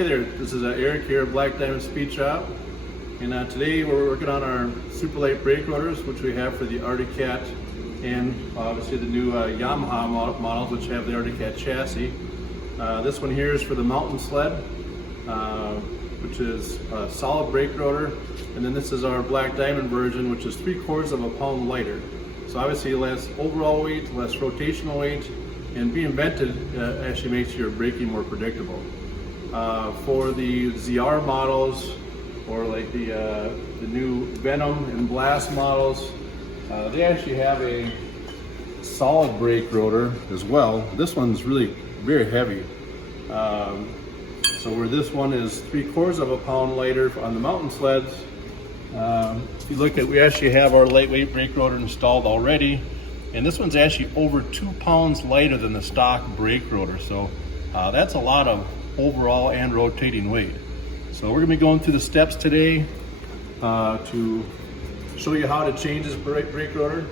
Hey there, this is Eric here at Black Diamond Speed Shop, and today we're working on our Super-lite brake rotors, which we have for the Arctic Cat and obviously the new Yamaha models, which have the Arctic Cat chassis. This one here is for the mountain sled, which is a solid brake rotor, and then this is our Black Diamond version, which is 3/4 of a pound lighter. So obviously less overall weight, less rotational weight, and being vented actually makes your braking more predictable. For the ZR models, or like the new Venom and Blast models, they actually have a solid brake rotor as well. This one's really very heavy. So where this one is 3/4 of a pound lighter on the mountain sleds, if you look at, we actually have our lightweight brake rotor installed already, and this one's actually over 2 pounds lighter than the stock brake rotor. So that's a lot of overall and rotating weight. So we're going to be going through the steps today to show you how to change this brake rotor.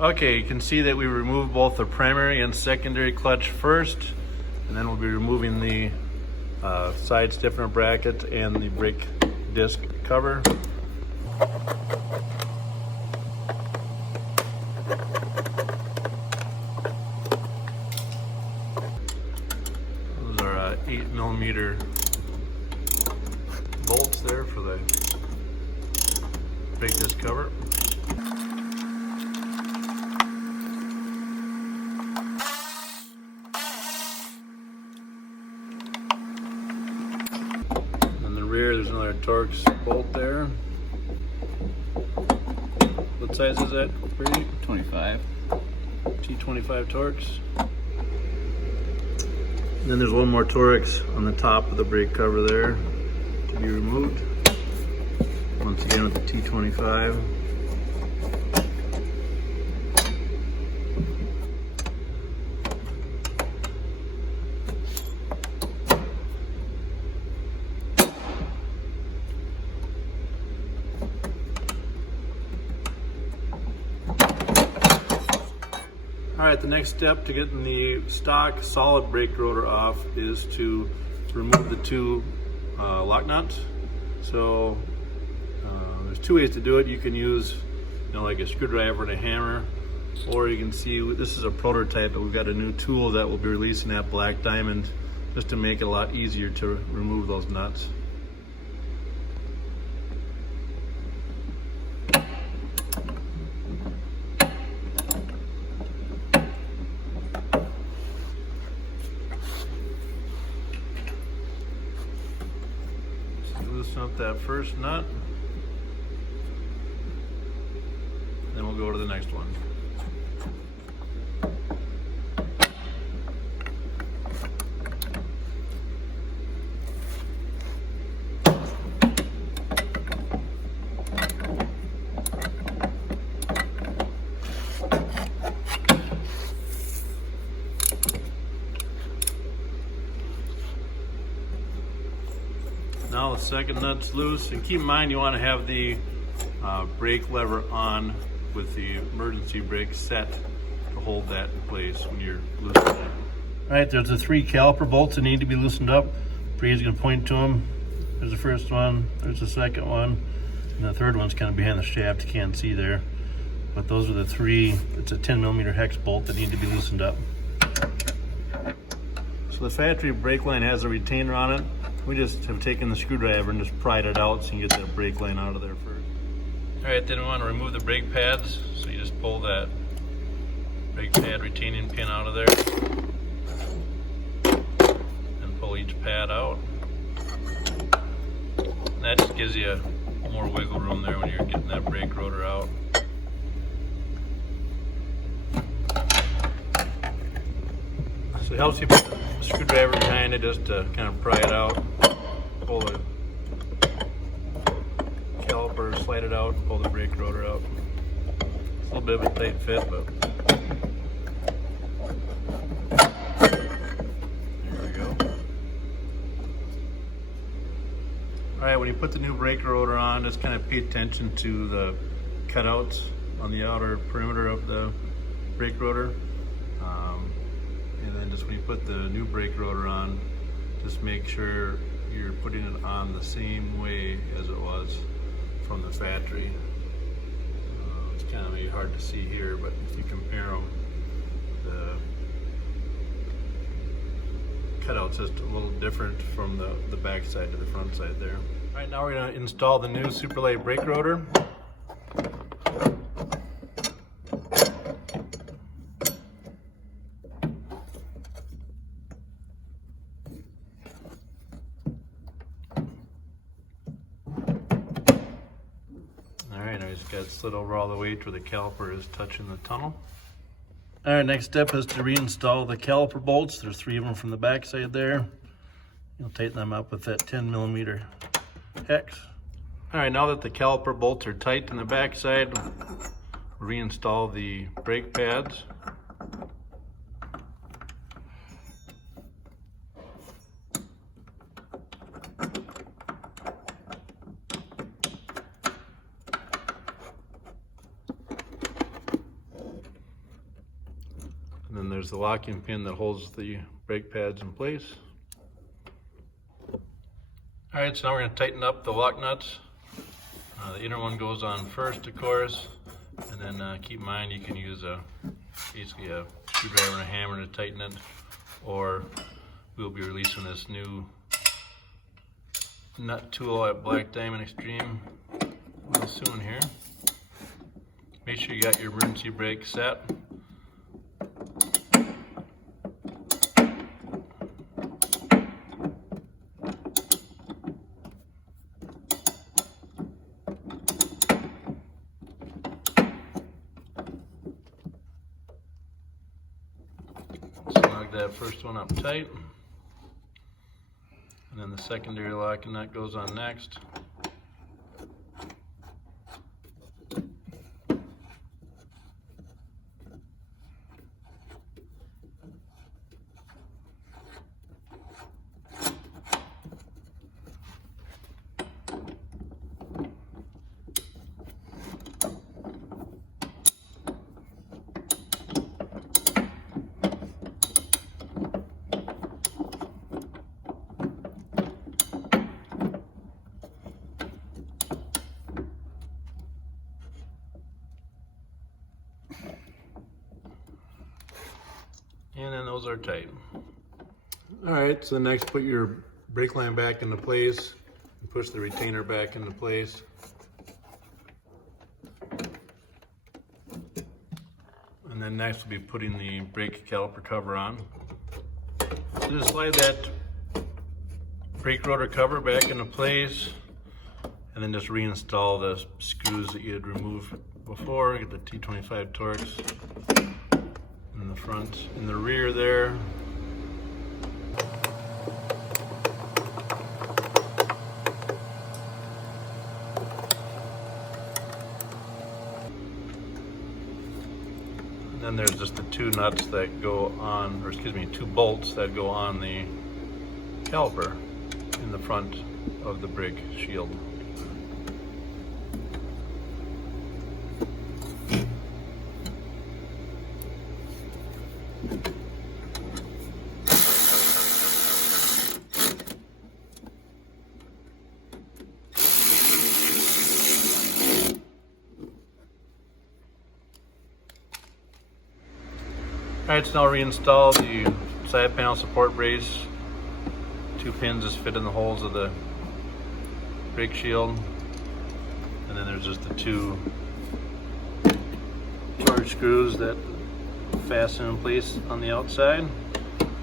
Okay, you can see that we remove both the primary and secondary clutch first, and then we'll be removing the side stiffener bracket and the brake disc cover. Those are 8mm bolts there for the brake disc cover. On the rear, there's another Torx bolt there. What size is that, Brady? 25. T25 Torx. And then there's one more Torx on the top of the brake cover there to be removed. Once again with the T25. Alright, the next step to getting the stock solid brake rotor off is to remove the two lock nuts. So there's two ways to do it. You can use, like a screwdriver and a hammer, or you can see this is a prototype, but we've got a new tool that we'll be releasing at Black Diamond just to make it a lot easier to remove those nuts. Loosen up that first nut, then we'll go to the next one. Now the second nut's loose, and keep in mind you want to have the brake lever on with the emergency brake set to hold that in place when you're loosening it. Alright, there's the 3 caliper bolts that need to be loosened up. Bree's going to point to them. There's the first one, there's the second one, and the third one's kind of behind the shaft, you can't see there. But those are the 3, it's a 10mm hex bolt that need to be loosened up. So the factory brake line has a retainer on it. We just have taken the screwdriver and just pried it out so you can get that brake line out of there first. Alright, then we want to remove the brake pads. So you just pull that brake pad retaining pin out of there and pull each pad out. And that just gives you more wiggle room there when you're getting that brake rotor out. So it helps you put the screwdriver behind it just to kind of pry it out. Pull the caliper, slide it out, and pull the brake rotor out. It's a little bit of a tight fit, but there we go. Alright, when you put the new brake rotor on, just kind of pay attention to the cutouts on the outer perimeter of the brake rotor. And then just when you put the new brake rotor on, Just make sure you're putting it on the same way as it was from the factory. It's kind of maybe hard to see here, but if you compare them, the cutout's just a little different from the back side to the front side there. All right, now we're going to install the new Super-lite brake rotor. Alright, now just got it slid over all the way to where the caliper is touching the tunnel. Alright, next step is to reinstall the caliper bolts. There's 3 of them from the back side there. You'll tighten them up with that 10mm hex. Alright, now that the caliper bolts are tight in the back side, reinstall the brake pads. And then there's the locking pin that holds the brake pads in place. Alright, so now we're going to tighten up the lock nuts. The inner one goes on first, of course, and then keep in mind you can use basically a screwdriver and a hammer to tighten it, or we'll be releasing this new nut tool at Black Diamond Extreme real soon here. Make sure you got your emergency brake set. Snug that first one up tight, and then the secondary locking nut goes on next. And then those are tight. All right, so next put your brake line back into place and push the retainer back into place. And then next we'll be putting the brake caliper cover on. So just slide that brake rotor cover back into place, and then just reinstall the screws that you had removed before. Get the T25 Torx in the front, in the rear there. And then there's just the 2 nuts that go on, or excuse me, 2 bolts that go on the caliper in the front of the brake shield. Alright, so now reinstall the side panel support brace. 2 pins just fit in the holes of the brake shield. And then there's just the 2 large screws that fasten in place on the outside.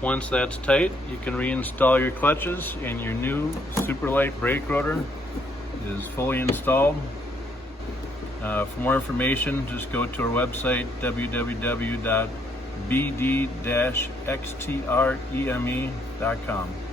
Once that's tight, you can reinstall your clutches, and your new Super-lite brake rotor is fully installed. For more information, just go to our website, www.bd-xtreme.com.